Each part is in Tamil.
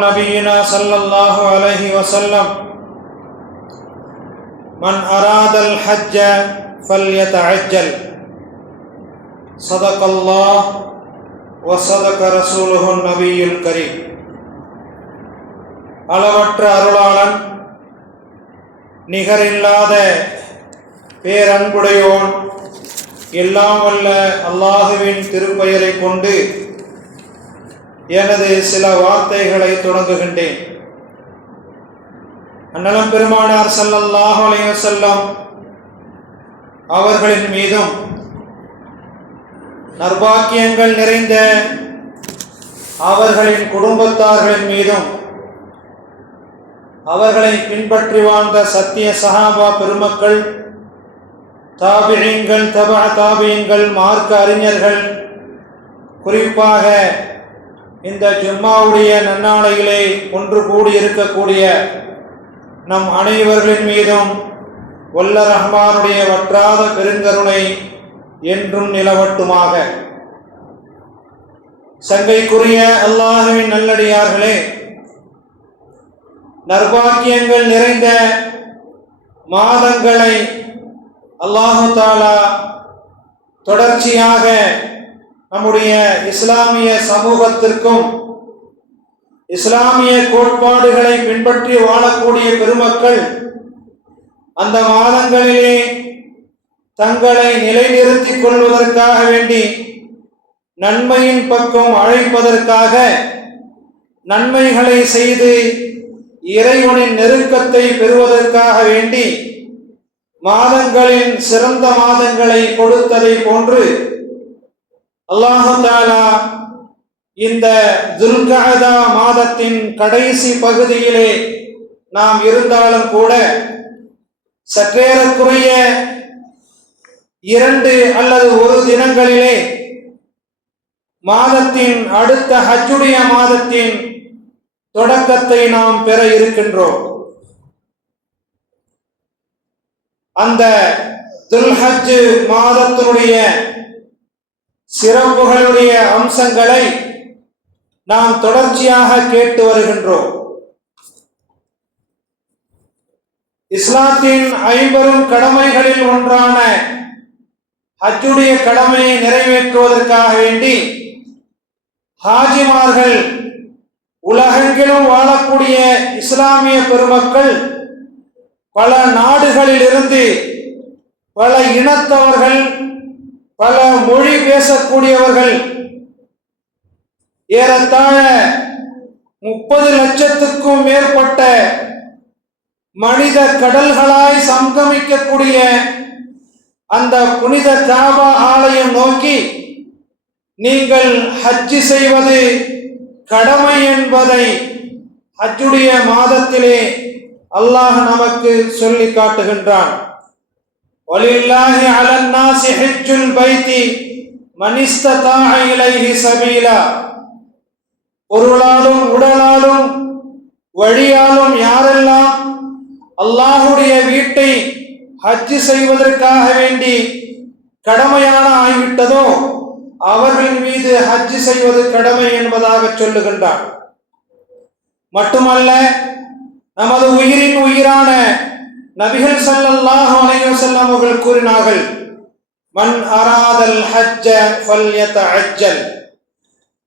نبينا صلى الله عليه وسلم من أراد الحج فليتعجل صدق الله وصدق رسوله النبي الكريم. அளவற்ற அருளாளன், நிகரில்லாத பேரன்புடையோன், எல்லாம் வல்ல அல்லாஹுவின் திருப்பெயரை கொண்டு எனது சில வார்த்தைகளை தொடங்குகின்றேன். அன்னலம் பெருமானார் ஸல்லல்லாஹு அலைஹி வஸல்லம் அவர்களின் மீதும் நற்பாக்கியங்கள் நிறைந்த அவர்களின் குடும்பத்தார்களின் மீதும் அவர்களை பின்பற்றி வாழ்ந்த சத்திய சஹாபா பெருமக்கள், தாபிஈன்கள், தபஅ தாபிஈன்கள், மார்க்க அறிஞர்கள், குறிப்பாக இந்த ஜும்மாவுடைய நன்னாளையிலே ஒன்று கூடி இருக்கக்கூடிய நம் அனைவர்களின் மீதும் வல்ல ரஹ்மானுடைய வற்றாத பெருங்கருணை என்றும் நிலவட்டுமாக. சங்கைக்குரிய அல்லாஹ்வின் நல்லடியார்களே, நற்பாக்கியங்கள் நிறைந்த மாதங்களை அல்லாஹு தஆலா தொடர்ச்சியாக நம்முடைய இஸ்லாமிய சமூகத்திற்கும் இஸ்லாமிய கோட்பாடுகளை பின்பற்றி வாழக்கூடிய பெருமக்கள் அந்த மாதங்களிலே தங்களை நிலைநிறுத்திக் கொள்வதற்காக வேண்டி நன்மையின் பக்கம் அழைப்பதற்காக நன்மைகளை செய்து இறைவனின் நெருக்கத்தை பெறுவதற்காக வேண்டி மாதங்களின் சிறந்த மாதங்களை கொடுத்ததை போன்று அல்லாஹு தஆலா இந்த துல்கஅதா மாதத்தின் கடைசி பகுதியிலே நாம் இருந்தாலும் கூட சற்றேறக்குறைய 2 அல்லது 1 தினங்களிலே மாதத்தின் அடுத்த ஹஜ்ஜுடைய மாதத்தின் தொடக்கத்தை நாம் பெற இருக்கின்றோம். அந்த துல்ஹஜ் மாதத்தினுடைய சிறப்புகளுடைய அம்சங்களை நாம் தொடர்ச்சியாக கேட்டு வருகின்றோம். இஸ்லாத்தின் 50 கடமைகளில் ஒன்றான ஹஜ்ஜுடைய கடமையை நிறைவேற்றுவதற்காக வேண்டி ஹாஜிமார்கள், உலகெங்கிலும் வாழக்கூடிய இஸ்லாமிய பெருமக்கள், பல நாடுகளில் இருந்து பல இனத்தவர்கள், பல மொழி பேசக்கூடியவர்கள், ஏறத்தாழ 30 லட்சத்துக்கும் மேற்பட்ட மனித கடல்களாய் சங்கமிக்கக்கூடிய அந்த புனித காபா ஆலயம் நோக்கி நீங்கள் ஹஜ் செய்வது கடமை என்பதை ஹஜ்ஜுடைய மாதத்திலே அல்லாஹ் நமக்கு சொல்லி காட்டுகின்றான். வலில்லாஹி அலன் நாஸி ஹஜ்ஜுல் பைத்தி மன் இஸ்ததாஅ இலைஹி சபீலா. பொருளாலும் உடலாலும் வழியாலும் யாரெல்லாம் அல்லாஹுடைய வீட்டை ஹஜ் செய்வதற்காக வேண்டி கடமையான ஆகிவிட்டதோ அவர்களின் மீது ஹஜ் செய்வது கடமை என்பதாக சொல்லுகின்றான். மட்டுமல்ல, நமது உயிரின் உயிரான நபிகள் ஸல்லல்லாஹு அலைஹி வஸல்லம் அவர்கள் கூறினார்கள், மன் அராதல் ஹஜ்ஜ ஃபல்யதஅஜ்ஜல்.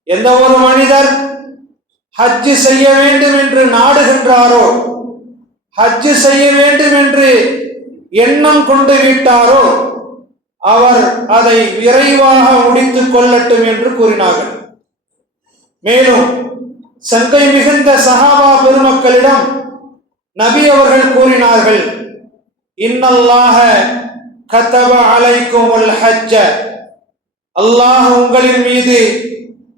எந்த ஒரு மனிதர் ஹஜ் செய்ய வேண்டும் என்று நாடுகின்றாரோ, ஹஜ் செய்ய வேண்டும் என்று எண்ணம் கொண்டு விட்டாரோ அவர் அதை விரைவாக முடித்துக் கொள்ளட்டும் என்று கூறினார்கள். மேலும் சங்கை மிகுந்த சஹாபா பெருமக்களிடம் நபி அவர்கள் கூறினார்கள், இன்னல்லாஹ கதப அலைக்குமுல் ஹஜ்ஜ. அல்லாஹ் உங்களின் மீது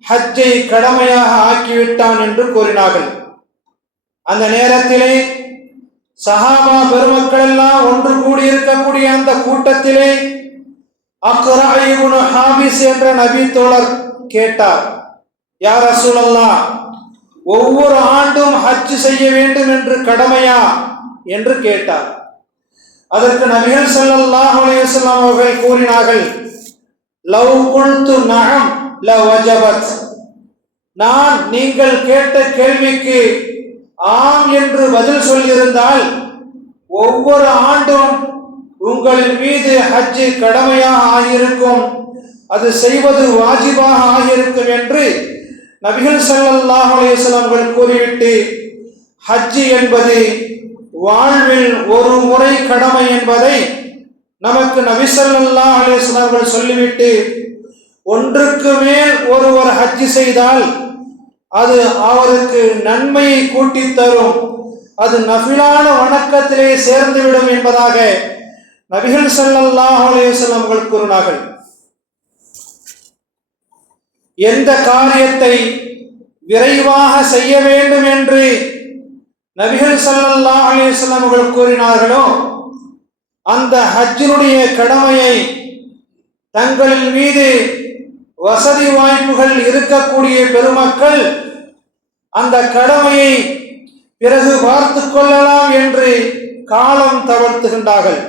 ஹஜ்ஜை கடமையாக ஆக்கிவிட்டான் என்று கூறினார்கள். அந்த நேரத்திலே சஹாபா பெருமக்கள் எல்லாம் ஒன்று கூடி இருக்கக்கூடிய அந்த கூட்டத்திலே அக்ரா இப்னு ஹாபிஸ் என்ற நபி தோழர் கேட்டார், யா ரசூலல்லாஹ், ஒவ்வொரு ஆண்டும் ஹஜ் செய்ய வேண்டும் என்று கடமையா என்று கேட்டார். அதற்கு நபிகள் ஸல்லல்லாஹு அலைஹி வஸல்லம் அவர்கள் கூறினார்கள், லவ் குல்து நஅம் லவஜபத். நான் நீங்கள் கேட்ட கேள்விக்கு ஆம் என்று பதில் சொல்லியிருந்தால் ஒவ்வொரு ஆண்டும் உங்களின் மீது ஹஜ் கடமையாக ஆகியிருக்கும், அது செய்வது வாஜிபாக ஆகியிருக்கும் என்று நபிகள் ஸல்லல்லாஹு அலைஹி வஸல்லம் அவர்கள் கூறிவிட்டு, ஹஜ் என்பது வாழ்வில் ஒரு முறை கடமை என்பதை நமக்கு நபி ஸல்லல்லாஹு அலைஹி வஸல்லம் அவர்கள் சொல்லிவிட்டு, ஒன்றுக்கு மேல் ஒருவர் ஹஜ் செய்தால் அது அவருக்கு நன்மையை கூட்டி தரும், அது நஃபிலான வணக்கத்திலே சேர்ந்துவிடும் என்பதாக நபிகள் ஸல்லல்லாஹு அலைஹி வஸல்லம் அவர்கள் கூறினார்கள். எந்த காரியத்தை விரைவாக செய்ய வேண்டும் என்று நபிகள் ஸல்லல்லாஹு அலைஹி வஸல்லம் அவர்கள் கூறினார்களோ அந்த ஹஜ்ஜினுடைய கடமையை தங்களின் மீது வசதி வாய்ப்புகள் இருக்கக்கூடிய பெருமக்கள் அந்த கடமையை பிறகு பார்த்து கொள்ளலாம் என்று காலம் தளர்த்துகின்றார்கள்.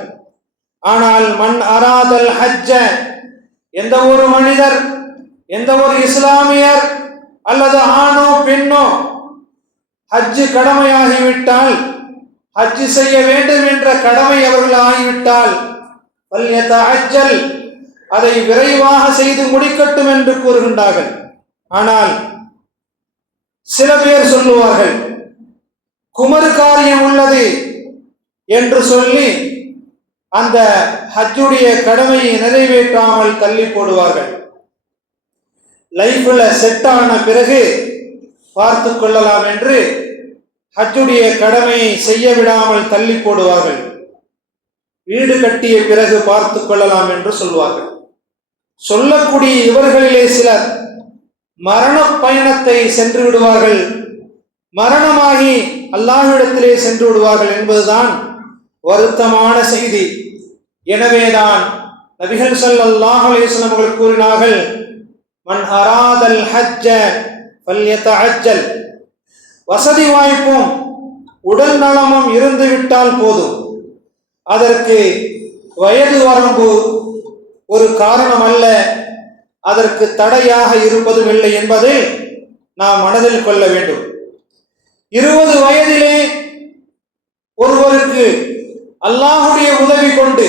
ஆனால் மன் அராதல் ஹஜ்ஜ, எந்த ஒரு மனிதர், எந்த ஒரு இஸ்லாமியர் அல்லது ஆணோ பெண்ணோ ஹஜ் கடமையாகிவிட்டால், ஹஜ் செய்ய வேண்டும் என்ற கடமை அவர்கள் ஆகிவிட்டால், ஃபல்யதஅஜ்ஜல், அதை விரைவாக செய்து முடிக்கட்டும் என்று கூறுகின்றார்கள். ஆனால் சில பேர் சொல்லுவார்கள், குமர் காரியம் உள்ளது என்று சொல்லி அந்த ஹஜ்ஜுடைய கடமையை நிறைவேற்றாமல் தள்ளி போடுவார்கள். லைஃப்ல செட் ஆன பிறகு பார்த்து கொள்ளலாம் என்று ஹஜ்ஜுடைய கடமையை செய்ய விடாமல் தள்ளி போடுவார்கள். வீடு கட்டிய பிறகு பார்த்து கொள்ளலாம் என்று சொல்வார்கள். சொல்லக்கூடிய இவர்களிலே சிலர் மரண பயணத்தை சென்று விடுவார்கள், மரணமாகி அல்லாஹ்விடத்திலே சென்று விடுவார்கள் என்பதுதான் வருத்தமான செய்தி. எனவேதான் நபிகள் ஸல்லல்லாஹு அலைஹி வஸல்லம் அவர்கள் கூறினார்கள், மன் அராதல் ஹஜ்ஜ ஃபல்யதஅஜ்ஜல், வசதி வாய்ப்பும் உடல் நலமும் இருந்து விட்டால் போதும், அதற்கு வயது வரம்பு ஒரு காரணம் அல்ல, அதற்கு தடையாக இருப்பதும் இல்லை என்பதை நாம் மனதில் கொள்ள வேண்டும். 20 வயதிலே ஒருவருக்கு அல்லாஹுடைய உதவி கொண்டு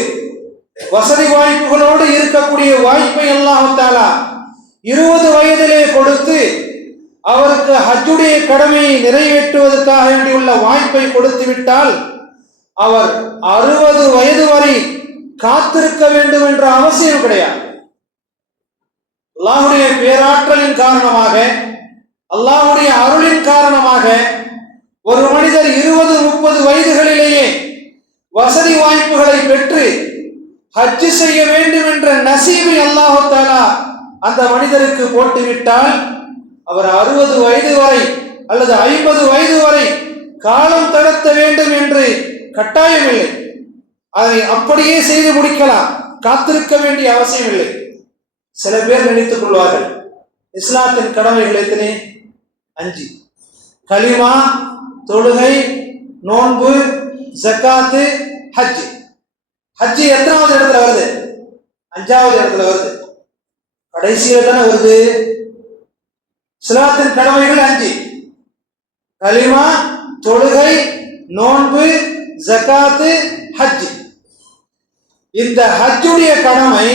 வசதி வாய்ப்புகளோடு இருக்கக்கூடிய வாய்ப்பை அல்லாஹ் தஆலா 20 வயதிலே கொடுத்து அவருக்கு ஹஜ்ஜுடைய கடமையை நிறைவேற்றுவதற்காக வேண்டியுள்ள வாய்ப்பை கொடுத்து விட்டால் அவர் 60 வயது வரை காத்திருக்க வேண்டும் என்ற அவசியம் கிடையாது. அல்லாஹுடைய பேராற்றலின் காரணமாக, அல்லாஹுடைய அருளின் காரணமாக ஒரு மனிதர் 20-30 வயதுகளிலேயே வசதி வாய்ப்புகளை பெற்று ஹஜ் செய்ய வேண்டும் என்ற நசீபை அல்லாஹ் தஆலா அந்த மனிதருக்கு போட்டுவிட்டால் அவர் 60 வயது வரை அல்லது 50 வயது வரை காலம் தளர்த்த வேண்டும் என்று கட்டாயம் இல்லை. அதை அப்படியே செய்து முடிக்கலாம், காத்திருக்க வேண்டிய அவசியம் இல்லை. சில பேர் நினைத்துக் கொள்வார்கள், இஸ்லாத்தின் கடமைகள் எத்தனை? 5: கலிமா, தொழுகை, நோன்பு, ஜக்காத்து, ஹஜ். ஹஜ் எத்தனாவது இடத்துல வருது? 5வது இடத்துல வருது, கடைசியில தானே வருது. இஸ்லாத்தின் கடமைகள் 5: கலிமா, தொழுகை, நோன்பு, ஜக்காத்து, ஹஜ். இந்த ஹஜ்ஜுடைய கடமை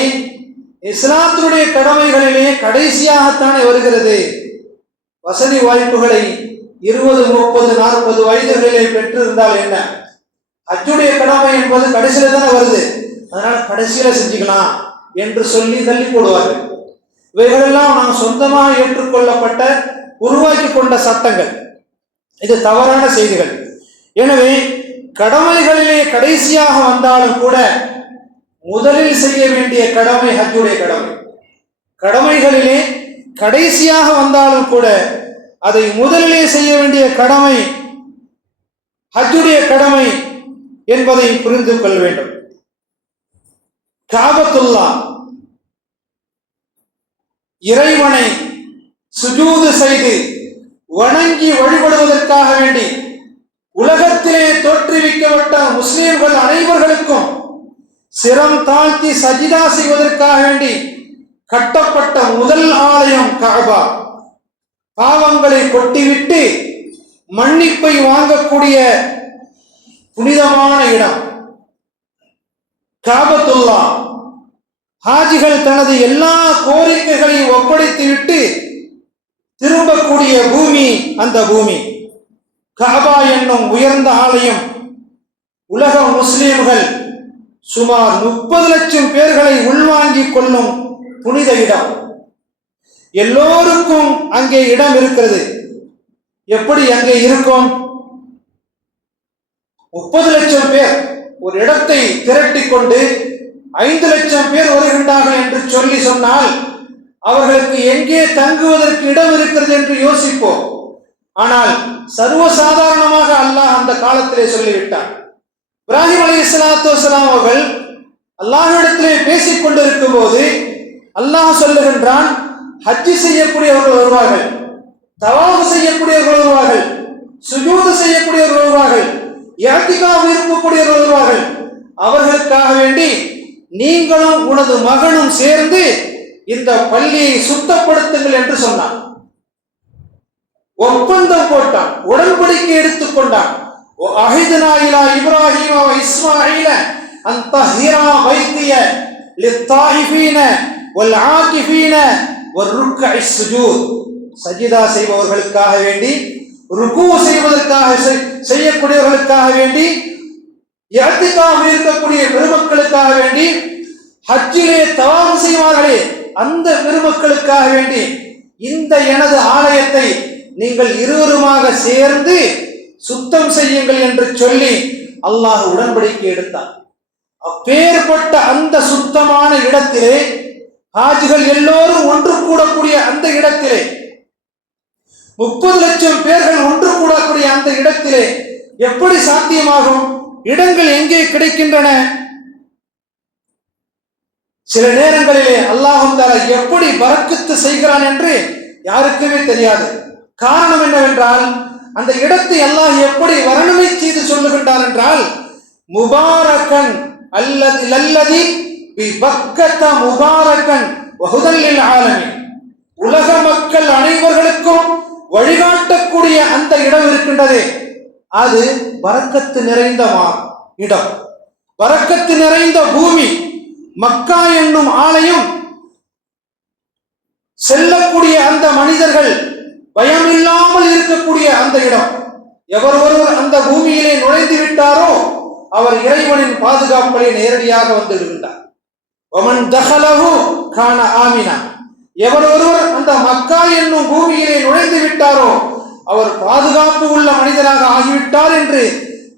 இஸ்லாத்தினுடைய கடமைகளிலே கடைசியாகத்தானே வருகிறது. வசதி வாய்ப்புகளை 20, 30, 40 வயதுகளிலே பெற்றிருந்தால் என்ன, ஹஜ்ஜுடைய கடமை என்பது கடைசியில தானே வருது, அதனால கடைசியில செஞ்சுக்கலாம் என்று சொல்லி தள்ளி போடுவார்கள். இவைகளெல்லாம் நாம் சொந்தமாக ஏற்றுக்கொள்ளப்பட்ட உருவாக்கி கொண்ட சட்டங்கள், இது தவறான செய்திகள். எனவே கடமைகளிலே கடைசியாக வந்தாலும் கூட முதலில் செய்ய வேண்டிய கடமை ஹஜ்ஜுடைய கடமை. கடமைகளிலே கடைசியாக வந்தாலும் கூட அதை முதலிலே செய்ய வேண்டிய கடமை ஹஜ்ஜுடைய கடமை என்பதை புரிந்து கொள்ள வேண்டும். காபத்துல்லா, இறைவனை சுஜூது செய்து வணங்கி வழிபடுவதற்காக வேண்டி உலகத்திலே தோற்றுவிக்கப்பட்ட முஸ்லிம்கள் அனைவர்களுக்கும் சிரம் தாழ்த்தி சஜிதா செய்வதற்காக வேண்டி கட்டப்பட்ட முதல் ஆலயம் கஅபா. பாவங்களை கொட்டிவிட்டு மன்னிப்பை வாங்கக்கூடிய புனிதமான இடம் காபத்துல்லா. ஹாஜிகள் தனது எல்லா கோரிக்கைகளையும் ஒப்படைத்துவிட்டு திரும்பக்கூடிய பூமி அந்த பூமி. காபா என்னும் உயர்ந்த ஆலயம் உலக முஸ்லிம்கள் சுமார் 30 லட்சம் பேர்களை உள்வாங்கிக் கொள்ளும் புனித இடம். எல்லோருக்கும் அங்கே இடம் இருக்கிறது. எப்படி அங்கே இருக்கும்? 30 லட்சம் பேர் ஒரு இடத்தை திரட்டி கொண்டு 5 லட்சம் பேர் வருகின்றார்கள் என்று சொல்லி சொன்னால் அவர்களுக்கு எங்கே தங்குவதற்கு இடம் இருக்கிறது என்று யோசிப்போம். ஆனால் சர்வசாதாரணமாக அல்லாஹ் அந்த காலத்திலே சொல்லிவிட்டார். இப்ராஹிம் அலைஹிஸ்ஸலாத்து வஸ்ஸலாம் அவர்கள் அல்லாஹ்விடத்திலே பேசிக் கொண்டிருக்கும் போது அல்லாஹ் சொல்லுகின்றான், ஹஜ்ஜி செய்யக்கூடியவர்கள் வருவார்கள், தவாஃப் செய்யக்கூடியவர்கள் வருவார்கள், சுஜூது செய்யக்கூடியவர்கள் வருவார்கள், இஅ்திகாஃப் இருக்கக்கூடியவர்கள் வருவார்கள். அவர்களுக்காக வேண்டி நீங்களும் உனது மகனும் சேர்ந்து இந்த பள்ளியை சுத்தப்படுத்துங்கள் என்று சொன்னான். ஒப்பந்தம் போட்டான், உடன்படிக்கை எடுத்துக்கொண்டான். அஹித்னா இலா இப்ராஹீம வ இஸ்மாஈல அன் தஹிரா பைத்திய லித்தாயிஃபீன வல் ஆகிஃபீன வர்ருக்இஸ் சுஜூத். சஜிதா செய்பவர்களுக்காக வேண்டி, ருக்கு செய்வதற்காக செய்யக்கூடியவர்களுக்காக வேண்டி, இஅ்திகாஃப் இருக்கக்கூடிய பெருமக்களுக்காக வேண்டி, ஹஜ்ஜிலே தவாஃப் செய்வார்களே அந்த பெருமக்களுக்காக வேண்டி இந்த எனது ஆலயத்தை நீங்கள் இருவருமாக சேர்ந்து சுத்தம் செய்யுங்கள் என்று சொல்லி அல்லாஹ் உடன்படிக்கை எடுத்தார். அப்பேற்பட்ட அந்த சுத்தமான இடத்திலே ஹாஜிகள் எல்லோரும் ஒன்று கூடக்கூடிய அந்த இடத்திலே 30 லட்சம் பேர்கள் ஒன்று கூடக்கூடிய அந்த இடத்திலே எப்படி சாத்தியமாகும்? இடங்கள் எங்கே கிடைக்கின்றன? சில நேரங்களிலே அல்லாஹ் தஆலா எப்படி பரக்கத்து செய்கிறான் என்று யாருக்குமே தெரியாது. காரணம் என்னவென்றால் அந்த இடத்தை அல்லாஹ் எப்படி வர்ணனை செய்து சொல்லுகின்றான் என்றால், முபாரக்கன் அல்லதி பிபக்கத முபாரக்கன் வஹுதல் லில் ஆலமீன். உலக மக்கள் அனைவர்களுக்கும் வழிகாட்டக்கூடிய அந்த இடம் இருக்கின்றதே அது பரக்கத்து நிறைந்த இடம், பரக்கத்து நிறைந்த பூமி. மக்கா என்னும் ஆலயம் செல்லக்கூடிய அந்த மனிதர்கள் பயம் இல்லாமல் இருக்கக்கூடிய அந்த இடம். எவர் ஒருவர் அந்த பூமியிலே நுழைந்து விட்டாரோ அவர் இறைவனின் பாதுகாப்பிலே நேரடியாக வந்து விடுகின்றார். வமன் தஹலஹு கான ஆமினா. எவர் ஒருவர் அந்த மக்கா என்னும் பூமியிலே நுழைந்து விட்டாரோ அவர் பாதுகாப்பு உள்ள மனிதராக ஆகிவிட்டார் என்று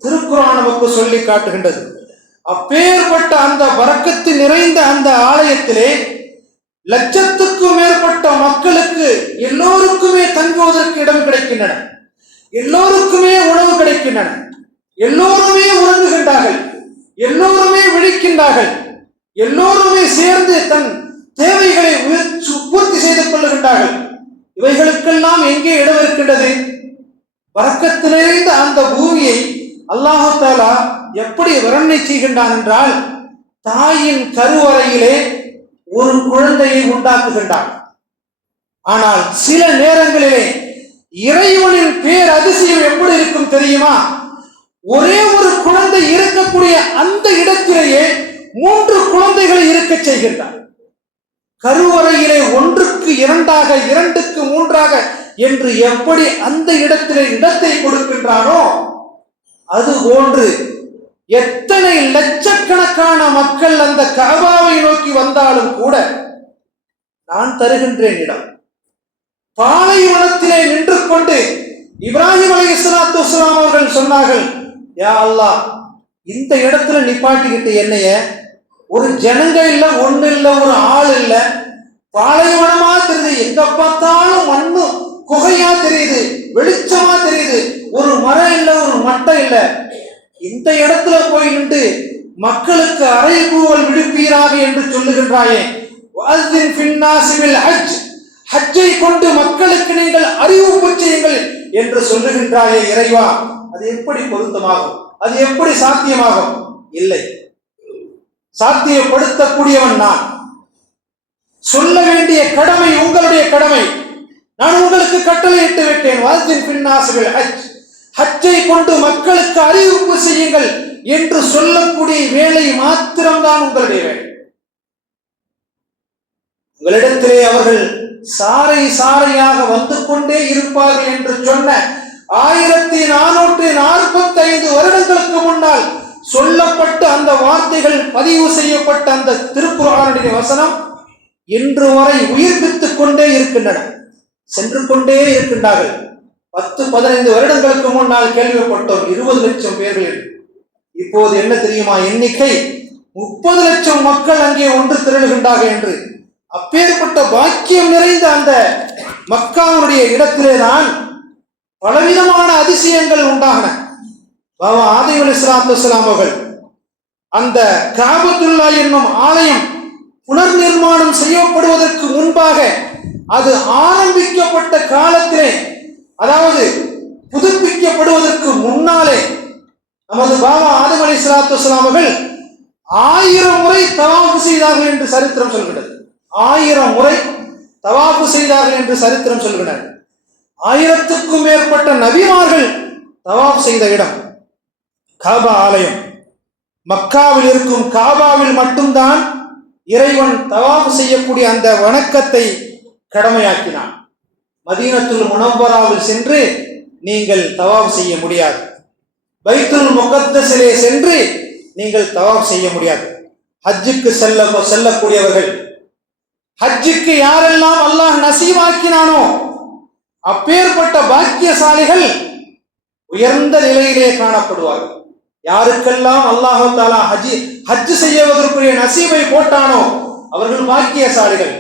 திருக்குர்ஆன் நமக்கு சொல்லி காட்டுகின்றது. அப்பேற்பட்ட அந்த பரக்கத்து நிறைந்த அந்த ஆலயத்திலே லட்சத்துக்கும் மேற்பட்ட மக்களுக்கு எல்லோருக்குமே தங்குவதற்கு இடம் கிடைக்கின்றன, எல்லோருக்குமே உணவு கிடைக்கின்றன, எல்லோருமே உறங்குகின்றார்கள், எல்லோருமே விழிக்கின்றார்கள், எல்லோருமே சேர்ந்து தன் தேவைகளை பூர்த்தி செய்து கொள்ளுகின்றார்கள். இவைகளுக்கெல்லாம் எங்கே இடம் இருக்கின்றது? பரக்கத்து நிறைந்த அந்த பூமியை அல்லாஹ் தஆலா எப்படி வர்ணனை செய்கின்றான் என்றால், தாயின் கருவறையிலே ஒரு குழந்தையை உண்டாக்குகின்றான். ஆனால் சில நேரங்களிலே இறைவனின் பேர் அதிசயம் எப்படி இருக்கும் தெரியுமா? ஒரே ஒரு குழந்தை இருக்கக்கூடிய அந்த இடத்திலேயே 3 குழந்தைகளை இருக்க செய்கின்றான். கருவறையிலே 1க்கு 2ஆக 2க்கு 3ஆக என்று எப்படி அந்த இடத்திலே இடத்தை கொடுக்கின்றானோ அது போன்று எத்தனை லட்சக்கணக்கான மக்கள் அந்த கஅபாவை நோக்கி வந்தாலும் கூட நான் தருகின்றேன் இடம். பாலைவனத்திலே நின்று கொண்டு இப்ராஹிம் அலைஹிஸ்ஸலாத்து வஸ்ஸலாம் அவர்கள் சொன்னார்கள், யா அல்லாஹ், இந்த இடத்துல நிப்பாட்டிக்கிட்டு என்னைய ஒரு ஜனங்க இல்ல, ஒண்ணு இல்ல, ஒரு ஆள் இல்ல, பாலைவனமா தெரியுது, எங்க பார்த்தாலும் மண்ணு குகையா தெரியுது, வெளிச்சமா தெரியுது, ஒரு மரம் இல்ல, ஒரு மட்டை இல்ல, இந்த இடத்துல போய் நின்று மக்களுக்கு அறைகூவல் விடுப்பீராக என்று சொல்லுகின்றாயே, வஅஸின் ஃபின்னாஸி பில் ஹஜ், ஹஜ்ஜை கொண்டு மக்களுக்கு நீங்கள் அறிவிப்பு செய்யுங்கள் என்று சொல்லுகின்றாயே இறைவா, அது எப்படி பொருத்தமாகும்? அது எப்படி சாத்தியமாகும்? இல்லை, சாத்தியப்படுத்தக்கூடியவன் நான். சொல்ல வேண்டிய கடமை உங்களுடைய கடமை. நான் உங்களுக்கு கட்டளையிட்டு விட்டேன், வஅஸின் ஃபின்னாஸி பில் ஹஜ், ஹஜ்ஜை கொண்டு மக்களுக்கு அறிவிப்பு செய்யுங்கள் என்று சொல்லக்கூடிய வேலை மாத்திரம்தான் உங்களுடைய வேலை. உங்களிடத்திலே அவர்கள் சாறை சாறையாக வந்து கொண்டே இருப்பார்கள் என்று சொன்ன 1445 வருடங்களுக்கு முன்னால் சொல்லப்பட்ட அந்த வார்த்தைகள் பதிவு செய்யப்பட்ட அந்த திருக்குர்ஆனுடைய வசனம் இன்று வரை உயிர்ப்பித்துக் கொண்டே இருக்கின்றன, சென்று கொண்டே இருக்கின்றார்கள். 10-15 வருடங்களுக்கு முன்னால் கேள்விப்பட்டோம் 20 லட்சம் பேர்கள். இப்போது என்ன தெரியுமா எண்ணிக்கை? 30 லட்சம் மக்கள் அங்கே ஒன்று திரளுகின்றார்கள் என்று. அப்பேற்பட்ட பாக்கியம் நிறைந்த அந்த மக்காவுடைய இடத்திலே தான் பலவிதமான அதிசயங்கள் உண்டாகின. பாபா ஆதம் அலைஹிஸ்ஸலாத்து வஸ்ஸலாம் அவர்கள் அந்த காபத்துல்லா என்னும் ஆலயம் புனர் நிர்மாணம் செய்யப்படுவதற்கு முன்பாக, அது ஆரம்பிக்கப்பட்ட காலத்திலே, அதாவது புதுப்பிக்கப்படுவதற்கு முன்னாலே, நமது பாபா ஆதம் அலைஹிஸ்ஸலாத்து வஸ்ஸலாம் அவர்கள் 1000 முறை தவாஃப் செய்தார்கள் என்று சரித்திரம் சொல்கிறது. 1000 முறை தவாஃப் செய்தார்கள் என்று சரித்திரம் சொல்கிறார். 1000க்கும் மேற்பட்ட நபிமார்கள் தவாஃப் செய்த இடம் காபா ஆலயம். மக்காவில் இருக்கும் காபாவில் மட்டும்தான் இறைவன் தவாஃப் செய்யக்கூடிய அந்த வணக்கத்தை கடமையாக்கினான். மதீனத்துல் முனவ்வராவில் சென்று நீங்கள் தவாஃப் செய்ய முடியாது. பைத்துல் முகத்தஸிலே சென்று நீங்கள் தவாஃப் செய்ய முடியாது. ஹஜ்ஜுக்கு செல்லக்கூடியவர்கள், ஹஜ்ஜுக்கு யாரெல்லாம் அல்லாஹ் நசீவாக்கினானோ அப்பேற்பட்ட பாக்கியசாலிகள் உயர்ந்த நிலையிலே காணப்படுவார்கள். யாருக்கெல்லாம் அல்லாஹ் தஆலா ஹஜ் செய்வதற்குரிய நசீபை போட்டானோ அவர்கள் பாக்கியசாலிகள்.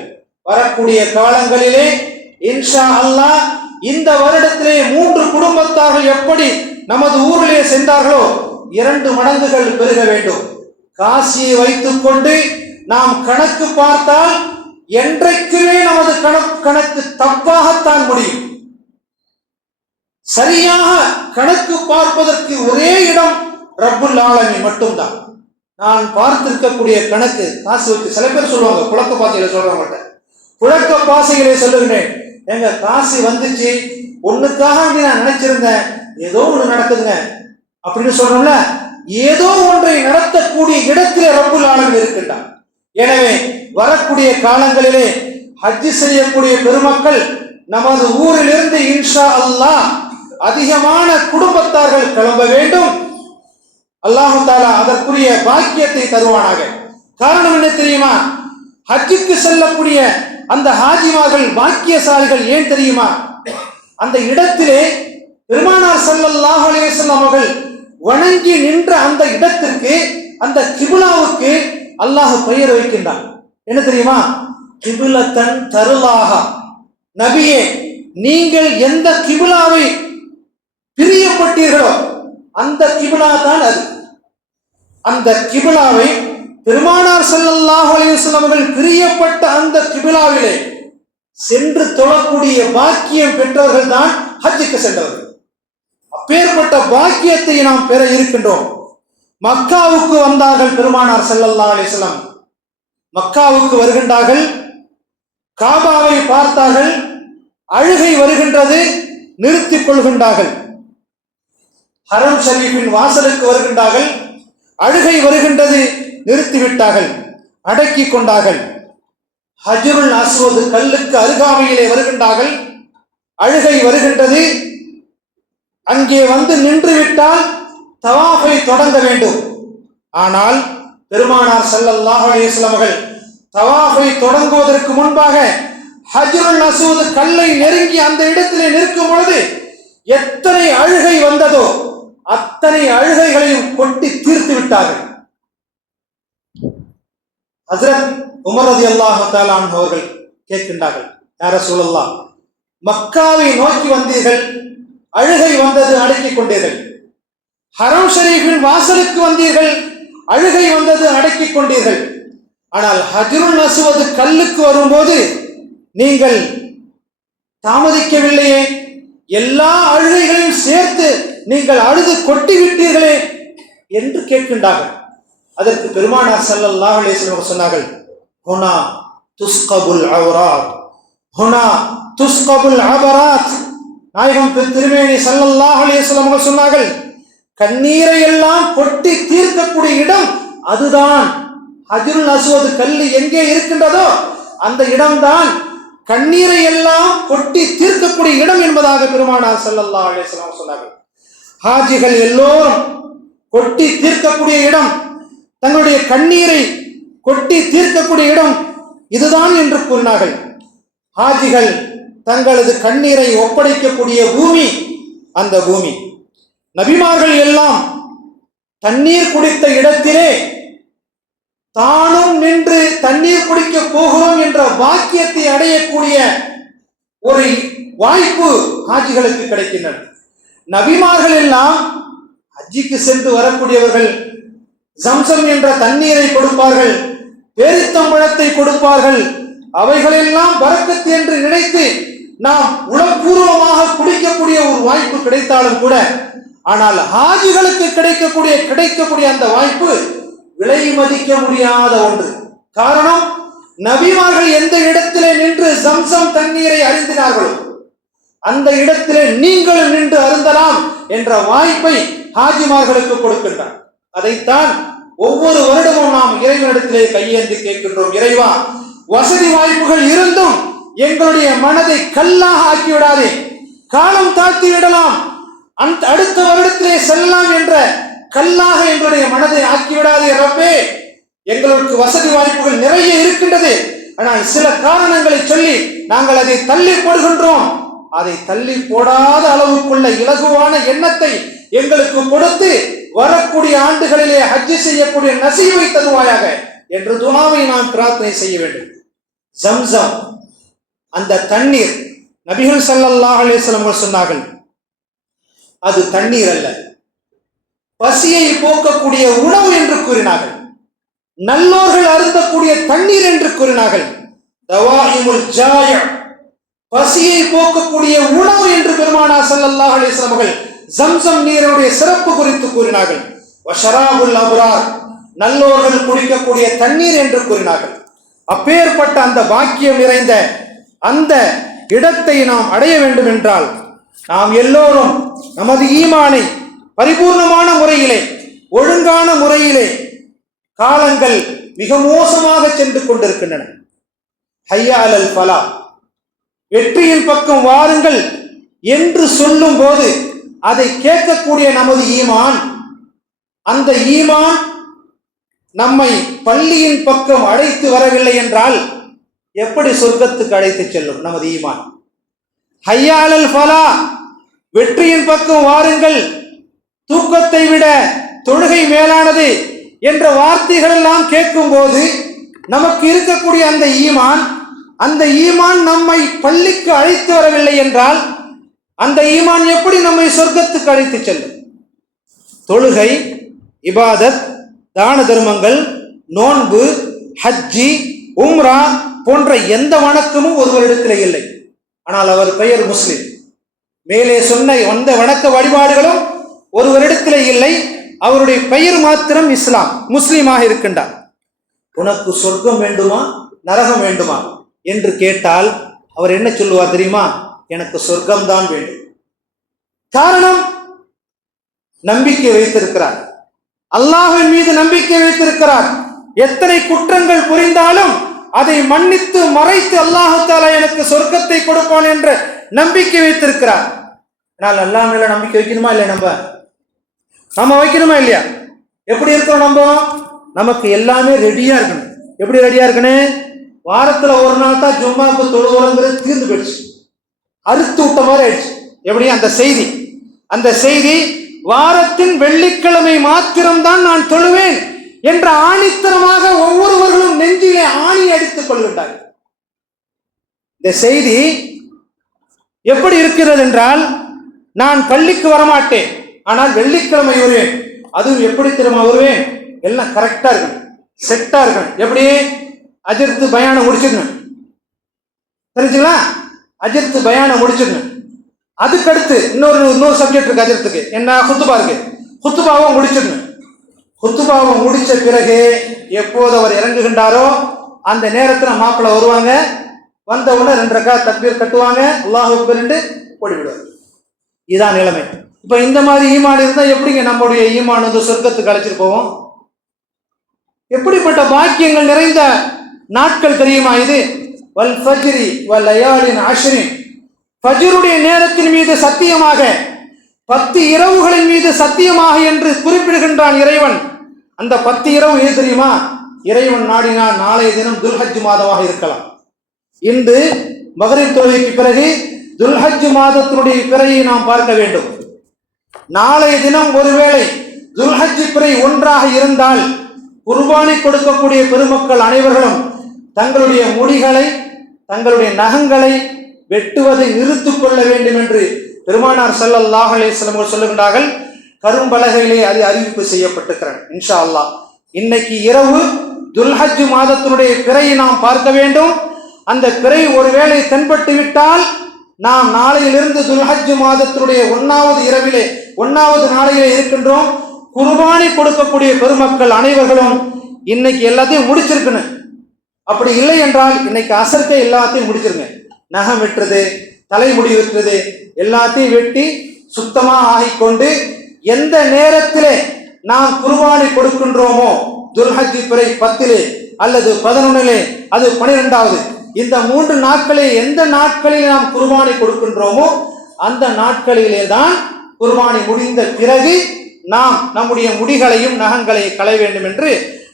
வரக்கூடிய காலங்களிலே இன்ஷா அல்லாஹ் இந்த வருடத்திலே 3 குடும்பத்தார்கள் எப்படி நமது ஊரிலே சென்றார்களோ 2 மடங்குகள் பெருக வேண்டும். காசியை வைத்துக் கொண்டு நாம் கணக்கு பார்த்தால் என்றைக்குமே நமது கணக்கு தப்பாகத்தான் முடியும். சரியாக கணக்கு பார்ப்பதற்கு ஒரே இடம் ரப்புல் ஆலமீன் மட்டும்தான். நான் பார்த்திருக்கக்கூடிய கணக்கு காசு வச்சு, சில பேர் சொல்லுவாங்க புழக்க பாசைகளை சொல்றவங்கள்ட்ட, புழக்க பாசைகளை சொல்லுகிறேன், எங்க காசு வந்துச்சு ஒண்ணுக்காக நான் நினைச்சிருந்தேன், ஏதோ ஒண்ணு நடக்குதுங்க அப்படின்னு சொல்றோம்ல, ஏதோ ஒன்றை நடத்தக்கூடிய இடத்திலே ரப்புல் ஆலமீன் இருக்கின்றான். எனவே வரக்கூடிய காலங்களிலே ஹஜ் செய்யக்கூடிய பெருமக்கள் நமது ஊரிலிருந்து இன்ஷா அல்லாஹ் அதிகமான குடும்பத்தார்கள் கிளம்ப வேண்டும். அல்லாஹ் தஆலா அதற்குரிய பாக்கியத்தை தருவானாக. காரணம் என்ன தெரியுமா? ஹஜ்ஜுக்கு செல்லக்கூடிய அந்த ஹாஜிமார்கள் பாக்கியசாலிகள். ஏன் தெரியுமா? அந்த இடத்திலே பெருமானார் ஸல்லல்லாஹு அலைஹி வஸல்லம் அவர்கள் வணங்கி நின்ற அந்த இடத்திற்கு, அந்த கிப்லாவுக்கு அல்லாஹ் பெயர் வைக்கின்றான். என்ன தெரியுமா? கிப்லத்தன் தருலாஹா. நபியே, நீங்கள் எந்த கிப்லாவை பிரியப்பட்டீர்களோ அந்த கிப்லா தான் அது. அந்த கிப்லாவை பெருமானார் ஸல்லல்லாஹு அலைஹி வஸல்லம் அவர்கள் பிரியப்பட்ட அந்த கிப்லாவிலே சென்று தொழக்கூடிய பாக்கியம் பெற்றவர்கள் தான் ஹஜ்ஜுக்கு சென்றவர்கள். அப்பேற்பட்ட பாக்கியத்தை நாம் பெற இருக்கின்றோம். மக்காவுக்கு வந்தார்கள் பெருமானார் ஸல்லல்லாஹு அலைஹி வஸல்லம். மக்காவுக்கு வருகின்றார்கள், காபாவை பார்த்தார்கள், அழுகை வருகின்றது, நிறுத்திக் கொள்கின்றார்கள். ஹரம் ஷரீஃபின் வாசலுக்கு வருகின்றார்கள், அழுகை வருகின்றது, நிறுத்திவிட்டார்கள், அடக்கி கொண்டார்கள். ஹஜ்ருல் அஸ்வத் கல்லுக்கு அருகாமையிலே வருகின்றார்கள், அழுகை வருகின்றது, அங்கே வந்து நின்று விட்டால் தவாஃபை தொடங்க வேண்டும். ஆனால் பெருமானார் ஸல்லல்லாஹு அலைஹி வஸல்லம் அவர்கள் தவாஃபை தொடங்குவதற்கு முன்பாக ஹஜ்ருல் அஸ்வத் கல்லை நெருங்கி அந்த இடத்திலே நிற்கும் பொழுது எத்தனை அழுகை வந்ததோ அத்தனை அழுகைகளையும் கொட்டி தீர்த்து விட்டார்கள். ஹஜ்ரத் உமர் ரலியல்லாஹு தஆலா அன்ஹு அவர்கள் கேட்கின்றார்கள், யா ரசூலல்லாஹ், மக்காவை நோக்கி வந்தீர்கள், அழுகை வந்தது, அடக்கிக் கொண்டீர்கள். ஹரம் ஷரீஃபின் வாசலுக்கு வந்தீர்கள், அழுகை வந்தது, அடக்கிக் கொண்டீர்கள். ஆனால் ஹஜ்ருல் அஸ்வத் கல்லுக்கு வரும்போது நீங்கள் தாமதிக்கவில்லையே, எல்லா அழுகைகளையும் சேர்த்து நீங்கள் அழுது கொட்டி விட்டீர்களே என்று கேட்கின்றார்கள். அதற்கு பெருமானார் ஸல்லல்லாஹு அலைஹி வஸல்லம் சொன்னார்கள், ஹுனா துஸ்கபுல் அவ்ராத், ஹுனா துஸ்கபுல் அபராத். நாயகம் திருமேனி ஸல்லல்லாஹு அலைஹி வஸல்லம் அவர்கள் சொன்னார்கள், கண்ணீரை எல்லாம் கொட்டி தீர்க்கக்கூடிய இடம் அதுதான். ஹஜ்ருல் அஸ்வத் கல்லு எங்கே இருக்கின்றதோ அந்த இடம்தான் கண்ணீரை எல்லாம் கொட்டி தீர்க்கக்கூடிய இடம் என்பதாக பெருமானார் ஸல்லல்லாஹு அலைஹி வஸல்லம் சொன்னார்கள். ஹாஜிகள் எல்லோரும் கொட்டி தீர்க்கக்கூடிய இடம், தங்களுடைய கண்ணீரை கொட்டி தீர்க்கக்கூடிய இடம் இதுதான் என்று கூறினார்கள். ஹாஜிகள் தங்களது கண்ணீரை ஒப்படைக்கக்கூடிய பூமி அந்த பூமி. நபிமார்கள் எல்லாம் தண்ணீர் குடித்த இடத்திலே தானும் நின்று தண்ணீர் குடிக்க போகிறோம் என்ற வாக்கியத்தை அடையக்கூடிய ஒரு வாய்ப்பு ஹாஜிகளுக்கு கிடைக்கின்றன. நபிமார்கள் எல்லாம் ஹஜ்ஜிக்கு சென்று வரக்கூடியவர்கள் ஜம்சம் என்ற தண்ணீரை கொடுப்பார்கள், பேரித்தம்பழத்தை கொடுப்பார்கள். அவைகளெல்லாம் பரக்கத் என்று நினைத்து நாம் உளப்பூர்வமாக குடிக்கக்கூடிய ஒரு வாய்ப்பு கிடைத்தாலும் கூட, ஆனால் ஹாஜிகளுக்கு கிடைக்கக்கூடிய அந்த வாய்ப்பு விலை மதிக்க முடியாத ஒன்று. காரணம், நபிமார்கள் எந்த இடத்திலே நின்று ஜம்சம் தண்ணீரை அருந்தினார்களோ அந்த இடத்திலே நீங்களும் நின்று அருந்தலாம் என்ற வாய்ப்பை ஹாஜிமார்களுக்கு கொடுக்கின்றார். அதைத்தான் ஒவ்வொரு வருடமும் நாம் இறைவனிடத்திலே கையேந்தி கேட்கின்றோம். இறைவா, வசதி வாய்ப்புகள் இருந்தும் எங்களுடைய மனதை கல்லாக ஆக்கிவிடாதே, காலம் தாழ்த்தி விடலாம், அடுத்த வருடத்திலே செல்லலாம் என்ற கல்லாக எங்களுடைய மனதை ஆக்கிவிடாதே ரப்பே. எங்களுக்கு வசதி வாய்ப்புகள் நிறைய இருக்கின்றது, ஆனால் சில காரணங்களை சொல்லி நாங்கள் அதை தள்ளி போடுகின்றோம். அதை தள்ளி போடாத அளவுக்குள்ள இலகுவான எண்ணத்தை எங்களுக்கு கொடுத்து வரக்கூடிய ஆண்டுகளிலே ஹஜ்ஜி செய்யக்கூடிய நசீவை தருவாயாக என்று துஆவை நாம் பிரார்த்தனை செய்ய வேண்டும். ஜம்சம் அந்த தண்ணீர், நபிகள் ஸல்லல்லாஹு அலைஹி வஸல்லம் சொன்னார்கள், அது தண்ணீர் அல்ல, பசியை போக்கக்கூடிய உணவு என்று கூறினார்கள். நல்லோர்கள் அருந்தக்கூடிய தண்ணீர் என்று கூறினார்கள். தவாயிமுல் ஜாய, பசியை போக்கக்கூடிய உணவு என்று பெருமானார் ஸல்லல்லாஹு அலைஹி வஸல்லம் அவர்கள் ஜம்சம் நீருடைய சிறப்பு குறித்து கூறினார்கள். வஷராபுல் அப்ரார், நல்லோர்கள் குடிக்கக்கூடிய தண்ணீர் என்று கூறினார்கள். அப்பேற்பட்ட அந்த பாக்கியம் நிறைந்த அந்த இடத்தை நாம் அடைய வேண்டும் என்றால் நாம் எல்லோரும் நமது ஈமானை பரிபூர்ணமான முறையிலே, ஒழுங்கான முறையிலே, காலங்கள் மிக மோசமாக சென்று கொண்டிருக்கின்றன. ஹய்யா அலல் ஃபலா, வெற்றியின் பக்கம் வாருங்கள் என்று சொல்லும் போது அதை கேட்கக்கூடிய நமது ஈமான், அந்த ஈமான் நம்மை பள்ளியின் பக்கம் அழைத்து வரவில்லை என்றால் எப்படி சொர்க்கத்துக்கு அழைத்து செல்லும் நமது ஈமான்? ஹய்யா அலல் ஃபலா, வெற்றியின் பக்கம் வாருங்கள், தூக்கத்தை விட தொழுகை மேலானது என்ற வார்த்தைகள் எல்லாம் கேட்கும் போது நமக்கு இருக்கக்கூடிய அந்த ஈமான் நம்மை பள்ளிக்கு அழைத்து வரவில்லை என்றால் அந்த ஈமான் எப்படி நம்மை சொர்க்கத்துக்கு அழைத்து செல்லும்? தொழுகை, இபாதத், தான தர்மங்கள், நோன்பு, ஹஜ்ஜி, உம்ரா போன்ற எந்த வணக்கமும் ஒருவரிடத்தில் இல்லை. ஆனால் அவர் பெயர் முஸ்லிம். மேலே சொன்ன எந்த வணக்க வழிபாடுகளும் ஒருவரிடத்தில் இல்லை, அவருடைய பெயர் மாத்திரம் இஸ்லாம், முஸ்லீமாக இருக்கின்றார். உனக்கு சொர்க்கம் வேண்டுமா நரகம் வேண்டுமா என்று கேட்டால் அவர் என்ன சொல்லுவார் தெரியுமா? எனக்கு சொர்க்கம்தான் வேண்டும். காரணம், நம்பிக்கை வைத்திருக்கிறார், அல்லாஹ்வின் மீது நம்பிக்கை வைத்திருக்கிறார். எத்தனை குற்றங்கள் புரிந்தாலும் அதை மன்னித்து மறைத்து அல்லாஹ் தஆலா எனக்கு சொர்க்கத்தை கொடுப்பான் என்ற நம்பிக்கை வைத்திருக்கிறார். ஆனால் அல்லாஹ் மேல நம்பிக்கை வைக்கணுமா இல்லையா? நம்ம வைக்கணுமா இல்லையா? எப்படி இருக்கிறோம்? நமக்கு எல்லாமே ரெடியா இருக்கணும். எப்படி ரெடியா இருக்கணும்? வாரத்துல ஒரு நாள் தான் ஜும்மாவுக்கு தொழுவோங்கிறது தீர்ந்து போயிடுச்சு, அறுத்து விட்ட மாதிரி ஆயிடுச்சு. எப்படி அந்த செய்தி வாரத்தின் வெள்ளிக்கிழமை மாத்திரம்தான் நான் தொழுவேன் என்ற ஆணித்தரமாக ஒவ்வொருவர்களும் நெஞ்சிலே ஆணி அடித்துக் கொள்கின்றார்கள். இந்த செய்தி எப்படி இருக்கிறது என்றால், நான் பள்ளிக்கு வரமாட்டேன், ஆனால் வெள்ளிக்கிழமை வருவேன். அதுவும் எப்படி திரும்ப வருவேன்? எல்லாம் கரெக்டா இருக்கணும், செட்டா இருக்கணும். எப்படி? அஜர்த்து பயானம் முடிச்சிடணும், தெரிஞ்சுங்களா? அஜர்த்து பயானம் முடிச்சிடணும். அதுக்கடுத்து இன்னொரு சப்ஜெக்ட் இருக்கு அஜர்த்துக்கு, என்ன? குத்துபா இருக்கு. குத்துபாவை முடிச்சிடணும். குத்துபாவை முடிச்ச பிறகு எப்போது அவர் இறங்குகின்றாரோ அந்த நேரத்தில் மாப்பிள்ளை வருவாங்க. வந்த உடனே 2 ரக்காத் தக்பீர் கட்டுவாங்க, அல்லாஹ் அக்பர் என்று ஓடிவிடுவாங்க. இதான் நிலைமை. இப்ப இந்த மாதிரி ஈமான் இருந்தா எப்படிங்க நம்முடைய ஈமான் சொர்க்கத்துக்கு அழைச்சிட்டு போவோம்? எப்படிப்பட்ட பாக்கியங்கள் நிறைந்த நாட்கள் தெரியுமா இது? வல் ஃபஜ்ரி வல் லயாலின் அஷ்ரின், ஃபஜ்ருடைய நேரத்தின் மீது சத்தியமாக, 10 இரவுகளின் மீது சத்தியமாக என்று குறிப்பிடுகின்றான் இறைவன். அந்த 10 இரவு எது தெரியுமா? இறைவன் நாடினால் நாளைய தினம் துல்ஹஜ் மாதமாக இருக்கலாம். இன்று மகரிப் தொழுகைக்கு பிறகு துல்ஹஜ் மாதத்தினுடைய பிறையை நாம் பார்க்க வேண்டும். நாளைய தினம் ஒருவேளை துல்ஹஜ் பிறை 1ஆக இருந்தால் குர்பானி கொடுக்கக்கூடிய பெருமக்கள் அனைவர்களும் தங்களுடைய முடிகளை, தங்களுடைய நகங்களை வெட்டுவதை நிறுத்திக் கொள்ள வேண்டும் என்று பெருமானார் ஸல்லல்லாஹு அலைஹி வஸல்லம் அவர்கள் சொல்லுகின்றார்கள். கரும்பலகையிலே அது அறிவிப்பு செய்யப்பட்டிருக்கிறது. இன்ஷா அல்லாஹ் இன்னைக்கு இரவு துல்ஹஜ் மாதத்தினுடைய பிறையை நாம் பார்க்க வேண்டும். அந்த பிறை ஒருவேளை தென்பட்டு விட்டால் நாம் நாளையிலிருந்து துல்ஹஜ் மாதத்தினுடைய 1வது இரவிலே 1வது நாளையிலே இருக்கின்றோம். குர்பானி கொடுக்கக்கூடிய பெருமக்கள் அனைவர்களும் இன்னைக்கு எல்லாத்தையும் முடிச்சிருக்கணும். அப்படி இல்லை என்றால் இன்னைக்கு அசர்க்கே எல்லாத்தையும் முடிச்சிருங்க. நகம் வெட்டுறது, தலைமுடி வெட்டுறது எல்லாத்தையும் வெட்டி சுத்தமாக ஆகிக்கொண்டு எந்த நேரத்திலே நாம் குர்பானி கொடுக்கின்றோமோ, துல்ஹஜ் பிறை 10 அல்லது 11 அது 12வது, இந்த 3 நாட்களே எந்த நாட்களில் நாம் குர்பானி கொடுக்கின்றோமோ அந்த நாட்களிலே தான் குர்பானி முடிந்த பிறகு நாம் நம்முடைய முடிகளையும் நகங்களையும் களைய வேண்டும் என்று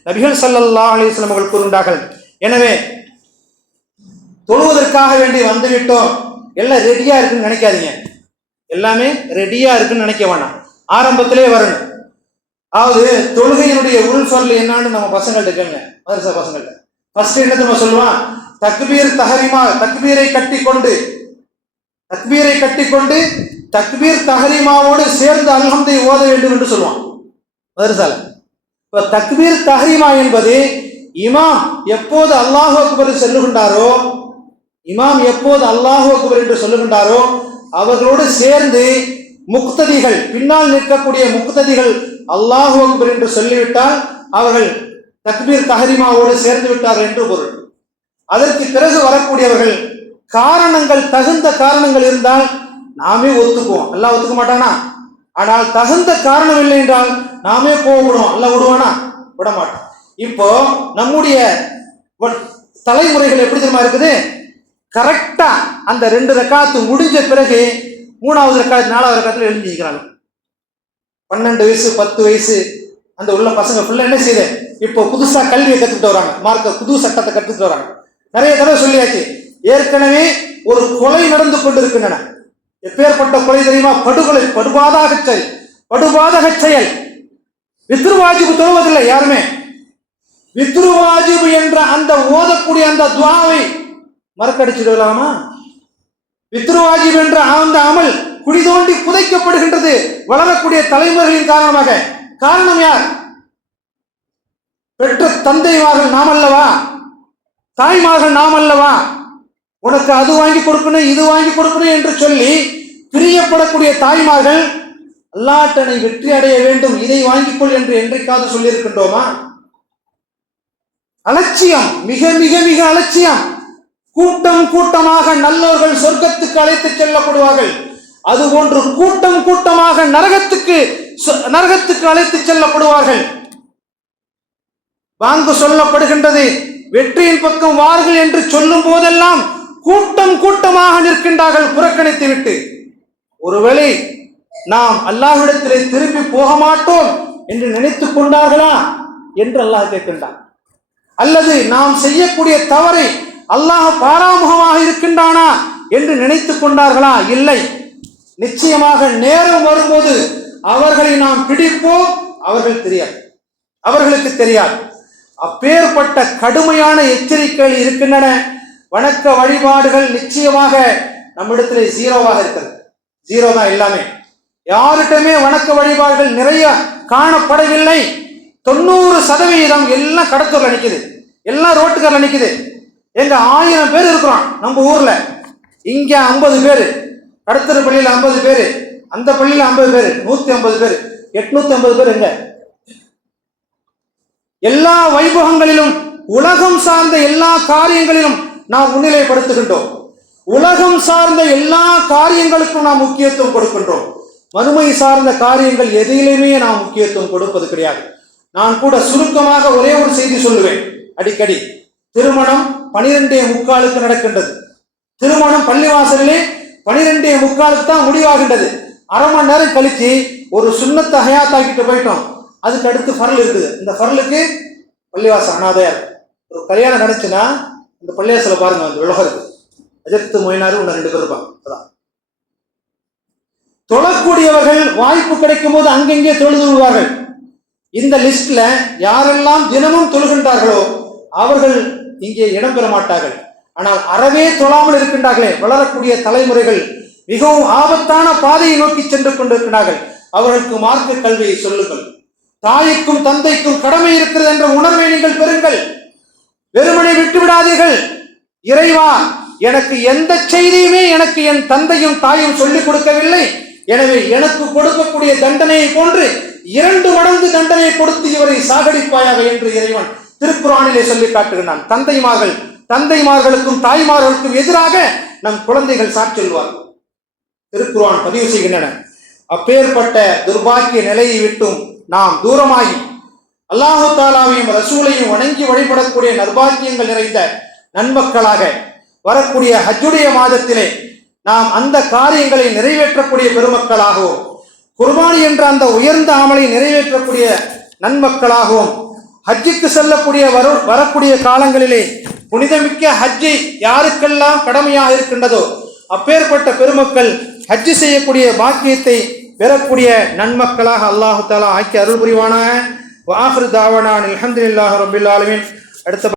நபிகள் ஸல்லல்லாஹு அலைஹி வஸல்லம் அவர்கள் கூறுகின்றார்கள். எனவே தொழுவதற்காக வேண்டி வந்துவிட்டோம், எல்லாம் ரெடியா இருக்குன்னு நினைக்காதீங்க. எல்லாமே ரெடியா இருக்குன்னு நினைக்க வேண்டாம். ஆரம்பத்திலே வரணும். அதாவது தொழுகையினுடைய உள்சொல் என்னன்னு நம்ம பசங்கள்ட்ட கேளுங்க, மதரசா பசங்கள்ட்ட. ஃபர்ஸ்ட் என்ன நம்ம சொல்லுவான்? தக்பீர் தஹரீமா, தக்பீரை கட்டிக்கொண்டு தக்பீர் தஹரீமாவோடு சேர்ந்து அல்ஹம்தை ஓத வேண்டும் என்று சொல்லுவான் மதரசால. இப்ப தக்பீர் தஹரீமா என்பது இமாம் எப்போது அல்லாஹு அக்பர் சொல்லுகின்றாரோ, இமாம் எப்போது அல்லாஹு அக்பர் என்று சொல்லுகின்றாரோ அவர்களோடு சேர்ந்து முக்ததிகள், பின்னால் நிற்கக்கூடிய முக்ததிகள் அல்லாஹு அக்பர் என்று சொல்லிவிட்டால் அவர்கள் தக்பீர் தஹரீமாவோடு சேர்ந்து விட்டார்கள் என்று பொருள். அதற்கு பிறகு வரக்கூடியவர்கள் காரணங்கள், தகுந்த காரணங்கள் இருந்தால் நாமே ஒத்துக்குவோம். அல்லாஹ் ஒத்துக்க மாட்டானா? ஆனால் தகுந்த காரணம் இல்லை என்றால் நாமே கோவப்படுவோம். அல்லாஹ் விடுவானா? விட மாட்டோம். இப்போ நம்முடைய தலைமுறைகள் எப்படி தெரியுமா இருக்குது? கரெக்டா அந்த 2 ரக்காத்து முடிஞ்ச பிறகு 3வது ரக்காத்து 4வது ரக்காத்துல எழுந்திருக்கிறாங்க. 12 வயசு 10 வயசு அந்த உள்ள பசங்க ஃபுல்லா என்ன செய்யுது? இப்போ புதுசா கல்வியை கற்றுக்கிட்டு வராங்க, மார்க்க புது சட்டத்தை கற்றுக்கிட்டு வராங்க. நிறைய தடவை சொல்லியாச்சு. ஏற்கனவே ஒரு கொலை நடந்து கொண்டிருக்கின்றன. எப்பேற்பட்ட கொலை தெரியுமா? படுகொலை, படுபாதக செயல். வித்ருவாஜிபு தொழுவதில்லை யாருமே. வித்ருவாஜிபு என்ற அந்த ஓதக்கூடிய அந்த துஆவை மறக்கடிச்சிடலாமா? வித்ருவாஜிபு என்ற அந்த அமல் குடி தோண்டி புதைக்கப்படுகின்றது வளரக்கூடிய தலைமுறைகளின் காரணமாக. காரணம் யார்? பெற்ற தந்தைமார்கள் நாம் அல்லவா? தாய்மார்கள் நாம் அல்லவா? உனக்கு அது வாங்கி கொடுக்கணும், இது வாங்கி கொடுக்கணும் என்று சொல்லி பிரியப்படக்கூடிய தாய்மார்கள் அல்லாஹ்வினை வெற்றி அடைய வேண்டும், இதை வாங்கிக்கொள் என்று என்றைக்காவது சொல்லி இருக்கின்றோமா? அலட்சியம், மிக மிக மிக அலட்சியம். கூட்டம் கூட்டமாக நல்லவர்கள் சொர்க்கத்துக்கு அழைத்து செல்லப்படுவார்கள். அதுபோன்று கூட்டம் கூட்டமாக நரகத்துக்கு அழைத்து செல்லப்படுவார்கள். வாங்கு சொல்லப்படுகின்றது, வெற்றியின் பக்கம் வார்கள் என்று சொல்லும் போதெல்லாம் கூட்டம் கூட்டமாக நிற்கின்றார்கள் புறக்கணித்து விட்டு. ஒருவேளை நாம் அல்லாஹ்விடத்திலே திரும்பி போக மாட்டோம் என்று நினைத்துக் கொண்டார்களா என்று அல்லாஹ் கேட்கின்றான். அல்லது நாம் செய்யக்கூடிய தவறை அல்லாஹ் பாராமுகமாக இருக்கின்றானா என்று நினைத்துக் கொண்டார்களா? இல்லை. நிச்சயமாக நேரம் வரும்போது அவர்களை நாம் பிடிப்போம், அவர்களுக்கு தெரியாது. அப்பேற்பட்ட கடுமையான எச்சரிக்கைகள் இருக்கின்றன. வணக்க வழிபாடுகள் நிச்சயமாக நம்மிடத்தில் ஜீரோவாக இருக்கிறது. ஜீரோ தான் எல்லாமே. யார்கிட்டமே வணக்க வழிபாடுகள் நிறைய காணப்படவில்லை. 90% எல்லாம் கடத்தூர்ல நிக்குது, எல்லாம் ரோட்டுக்காரில் நிக்குது. எங்க 1000 பேர் இருக்கிறோம் நம்ம ஊர்ல, இங்க 50 பேர், கடத்தூர் பள்ளியில 50 பேர், அந்த பள்ளியில 50 பேர், 150 பேர், 850 பேர். எங்க எல்லா வைபவங்களிலும், உலகம் சார்ந்த எல்லா காரியங்களிலும் நாம் முன்னிலைப்படுத்துகின்றோம். உலகம் சார்ந்த எல்லா காரியங்களுக்கும் நாம் முக்கியத்துவம் கொடுக்கின்றோம். மறுமை சார்ந்த காரியங்கள் எதிலுமே நாம் முக்கியத்துவம் கொடுப்பது கிடையாது. நான் கூட சுருக்கமாக ஒரே ஒரு செய்தி சொல்லுவேன். அடிக்கடி திருமணம் 12:45 நடக்கின்றது. திருமணம் பள்ளிவாசலிலே 12:45 தான் முடிவாகின்றது. அரை மணி நேரம் கழிச்சு ஒரு சுன்னத்தை ஹயாத்தாக்கிட்டு போயிட்டோம். அதுக்கு அடுத்து ஃபர்ல் இருக்குது. இந்த ஃபர்லுக்கு பள்ளிவாசல் அனாதையா இருக்கு. ஒரு கல்யாணம் நடந்துச்சுன்னா இந்த பள்ளிவாசல பாருங்க, அந்த விலகம் இருக்கு. அஜர்த்து மொயினாரு உள்ள 2 பேர் இருப்பாங்க. அதான் தொழக்கூடியவர்கள் வாய்ப்பு கிடைக்கும் போது அங்கெங்கே தொழுது விடுவார்கள். இந்த லிஸ்ட்ல யாரெல்லாம் தினமும் தொழுகின்றார்களோ அவர்கள் இங்கே இடம்பெற மாட்டார்கள். ஆனால் அறவே தொழாமல் இருக்கின்றார்களே வளரக்கூடிய தலைமுறைகள் மிகவும் ஆபத்தான பாதையை நோக்கி சென்று கொண்டிருக்கிறார்கள். அவர்களுக்கு மார்க்க கல்வியை சொல்லுங்கள். தாய்க்கும் தந்தைக்கும் கடமை இருக்கிறது என்ற உணர்வை நீங்கள் பெறுங்கள். வெறுமனை விட்டு விடாதீர்கள். இறைவா, எனக்கு எந்த செய்தியுமே எனக்கு என் தந்தையும் தாயும் சொல்லிக் கொடுக்கவில்லை, எனவே எனக்கு கொடுக்கக்கூடிய தண்டனையை போன்று 2 மடங்கு தண்டனை கொடுத்து இவரை சாகடிப்பாயாக என்று இறைவன் திருக்குர்ஆனிலே சொல்லி காட்டுகிறான். தந்தைமார்களுக்கும் தாய்மார்களுக்கும் எதிராக நம் குழந்தைகள் சாட்சி சொல்வார்கள். திருக்குர்ஆன் பதிவு செய்கின்றன. அப்பேற்பட்ட துர்பாக்கிய நிலையை விட்டும் நாம் தூரமாகி அல்லாஹு தாலாவையும் ரசூலையும் வணங்கி வழிபடக்கூடிய நற்பாக்கியங்கள் நிறைந்த நன்மக்களாக வரக்கூடிய ஹஜ்ஜுடைய மாதத்திலே நாம் அந்த காரியங்களை நிறைவேற்றக்கூடிய பெருமக்களாகவும், குர்பானி என்ற அந்த உயர்ந்த அமலை நிறைவேற்றக்கூடிய நன்மக்களாகவும், ஹஜ்ஜுக்கு செல்லக்கூடிய வரக்கூடிய காலங்களிலே புனிதமிக்க ஹஜ்ஜை யாருக்கெல்லாம் கடமையாக இருக்கின்றதோ அப்பேற்பட்ட பெருமக்கள் ஹஜ்ஜு செய்யக்கூடிய பாக்கியத்தை பெறக்கூடிய நன்மக்களாக அல்லாஹு தஆலா ஆக்கி அருள் புரிவானாக. வ ஆகிரு தாவனா அல்ஹம்துலில்லாஹி ரப்பில் ஆலமீன். அடுத்த